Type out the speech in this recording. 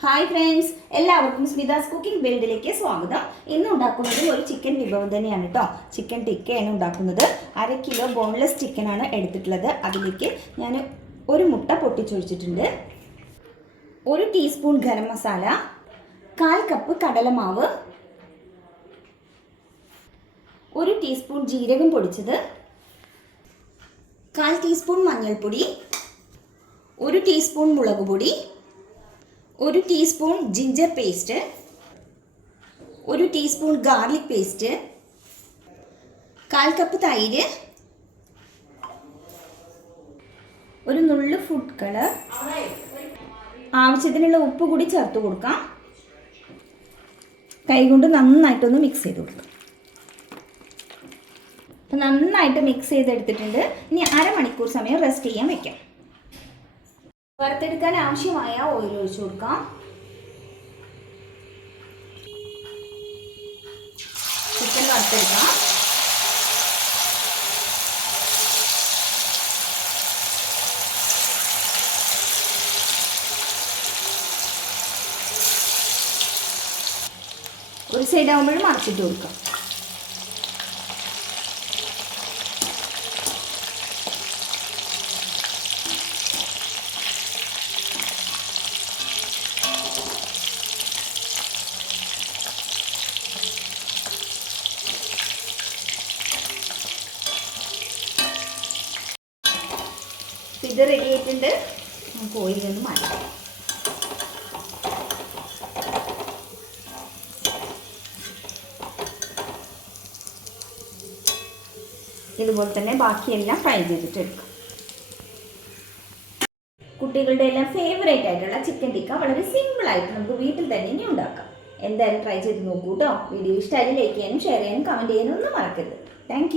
Hi friends എല്ലാവർക്കും സ്മിതാസ് cooking വേൾഡിലേക്ക് സ്വാഗതം. ഇന്ന് ഉണ്ടാക്കുന്നത് ഒരു ചിക്കൻ വിഭവം തന്നെയാണ് കേട്ടോ ചിക്കൻ ടിക്കയാണ് ഉണ്ടാക്കുന്നത്. അര കിലോ ബോൺലെസ് ചിക്കനാണ് എടുത്തിട്ടുള്ളത്. അതിലേക്ക് ഞാൻ ഒരു മുട്ട പൊട്ടിച്ചൊഴിച്ചിട്ടുണ്ട്. ഒരു ടീസ്പൂൺ ഗരം മസാല കാൽ കപ്പ് കടലമാവ് ഒരു ടീസ്പൂൺ ജീരകം പൊടിച്ചത് കാൽ ടീസ്പൂൺ മഞ്ഞൾപ്പൊടി ഒരു ടീസ്പൂൺ മുളക് പൊടി ഒരു ടീസ്പൂൺ ജിഞ്ചർ പേസ്റ്റ് ഒരു ടീസ്പൂൺ ഗാർലിക് പേസ്റ്റ് കാൽ കപ്പ് തൈര് ഒരു നുള്ളു ഫുഡ് കളർ ആവശ്യത്തിനുള്ള ഉപ്പ് കൂടി ചേർത്ത് കൊടുക്കാം. കൈകൊണ്ട് നന്നായിട്ടൊന്ന് മിക്സ് ചെയ്ത് കൊടുക്കാം. അപ്പം നന്നായിട്ട് മിക്സ് ചെയ്തെടുത്തിട്ടുണ്ട്. ഇനി അരമണിക്കൂർ സമയം റെസ്റ്റ് ചെയ്യാൻ വെക്കാം. വറുത്തെടുക്കാൻ ആവശ്യമായ ഓയിൽ ഒഴിച്ചു കൊടുക്കാം. ചിക്കൻ വറുത്തെടുക്കാം. ഒരു സൈഡ് ആകുമ്പോഴും മറച്ചിട്ട് കൊടുക്കാം. ഇത് റെഡി ആയിട്ടുണ്ട്. നമുക്ക് ഓയിൽ നിന്ന് മാറ്റാം. ഇതുപോലെ തന്നെ ബാക്കിയെല്ലാം ഫ്രൈ ചെയ്തിട്ട് എടുക്കാം. കുട്ടികളുടെ എല്ലാം ഫേവറേറ്റ് ആയിട്ടുള്ള ചിക്കൻ ടിക്ക വളരെ സിമ്പിൾ ആയിട്ട് നമുക്ക് വീട്ടിൽ തന്നെ ഇനി ഉണ്ടാക്കാം. എന്തായാലും ട്രൈ ചെയ്ത് നോക്കൂ കേട്ടോ വീഡിയോ ഇഷ്ടമായി ലൈക്ക് ചെയ്യാനും ഷെയർ ചെയ്യാനും കമന്റ് ചെയ്യാനും ഒന്നും മറക്കരുത്. താങ്ക്